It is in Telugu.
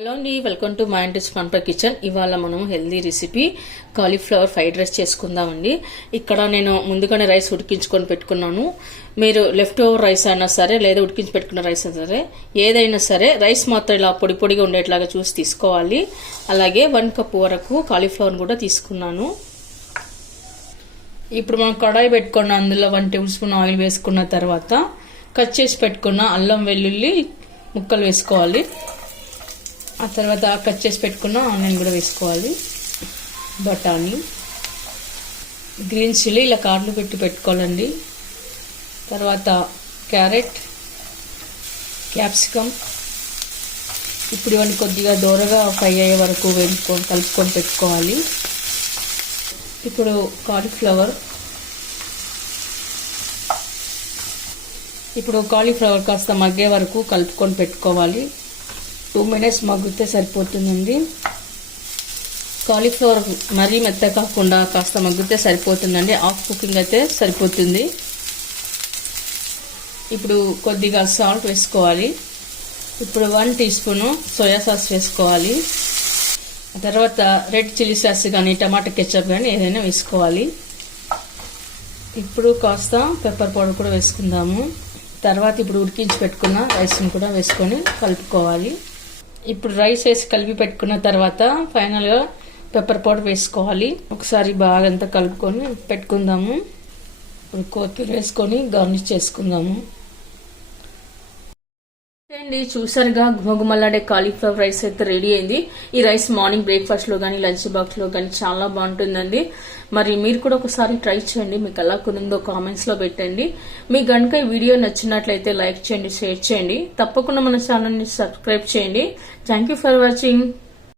హలో అండి, వెల్కమ్ టు మై ఇంటిస్ ఫన్పర్ కిచెన్. ఇవాళ మనం healthy recipe cauliflower fried rice చేసుకుందామండి. ఇక్కడ నేను ముందుగానే రైస్ ఉడికించుకొని పెట్టుకున్నాను. మీరు లెఫ్ట్ ఓవర్ రైస్ అయినా సరే లేదా ఉడికించి పెట్టుకున్న రైస్ అయినా సరే ఏదైనా సరే రైస్ మాత్రం ఇలా పొడి పొడిగా ఉండేట్లాగా చూసి తీసుకోవాలి. అలాగే 1 కప్ వరకు కాలీఫ్లవర్ కూడా తీసుకున్నాను. ఇప్పుడు మనం కడాయి పెట్టుకున్న అందులో 1 టేబుల్ స్పూన్ ఆయిల్ వేసుకున్న తర్వాత కట్ చేసి పెట్టుకున్న అల్లం వెల్లుల్లి ముక్కలు వేసుకోవాలి. ఆ తర్వాత కట్ చేసి పెట్టుకున్న ఆనియన్ కూడా వేసుకోవాలి. బఠానీ, గ్రీన్ చిల్లీ ఇలా కార్లు పెట్టి పెట్టుకోవాలండి. తర్వాత క్యారెట్, క్యాప్సికమ్. ఇప్పుడు ఇవన్నీ కొద్దిగా దూరగా ఫ్రై అయ్యే వరకు కలుపుకొని పెట్టుకోవాలి. ఇప్పుడు కాలీఫ్లవర్ కాస్త మగ్గే వరకు కలుపుకొని పెట్టుకోవాలి. 2 minutes మగ్గితే సరిపోతుందండి. కాలీఫ్లవర్ మరీ మెత్త కాకుండా కాస్త మగ్గితే సరిపోతుందండి. హాఫ్ కుకింగ్ అయితే సరిపోతుంది. ఇప్పుడు కొద్దిగా సాల్ట్ వేసుకోవాలి. ఇప్పుడు 1 టీ స్పూన్ సోయా సాస్ వేసుకోవాలి. తర్వాత రెడ్ చిల్లీ సాస్ కానీ టమాటా కెచప్ కానీ ఏదైనా వేసుకోవాలి. ఇప్పుడు కాస్త పెప్పర్ పౌడర్ కూడా వేసుకుందాము. తర్వాత ఇప్పుడు ఉడికించి పెట్టుకున్న రైస్ని కూడా వేసుకొని కలుపుకోవాలి. ఇప్పుడు రైస్ వేసి కలిపి పెట్టుకున్న తర్వాత ఫైనల్గా పెప్పర్ పౌడర్ వేసుకోవాలి. ఒకసారి బాగా అంతా కలుపుకొని పెట్టుకుందాము. ఇప్పుడు కొత్తిమీర వేసుకొని గార్నిష్ చేసుకుందాము. అండి, చూసారుగా గుమగుమలాడే కాలీఫ్లవర్ రైస్ అయితే రెడీ అయింది. ఈ రైస్ మార్నింగ్ బ్రేక్ఫాస్ట్ లో కానీ లంచ్ బాక్స్ లో కానీ చాలా బాగుంటుందండి. మరి మీరు కూడా ఒకసారి ట్రై చేయండి. మీకు ఎలా కునిందో కామెంట్స్ లో పెట్టండి. మీకు గనుక ఈ వీడియో నచ్చినట్లయితే లైక్ చేయండి, షేర్ చేయండి. తప్పకుండా మన ఛానల్ ని సబ్స్క్రైబ్ చేయండి. Thank you for watching.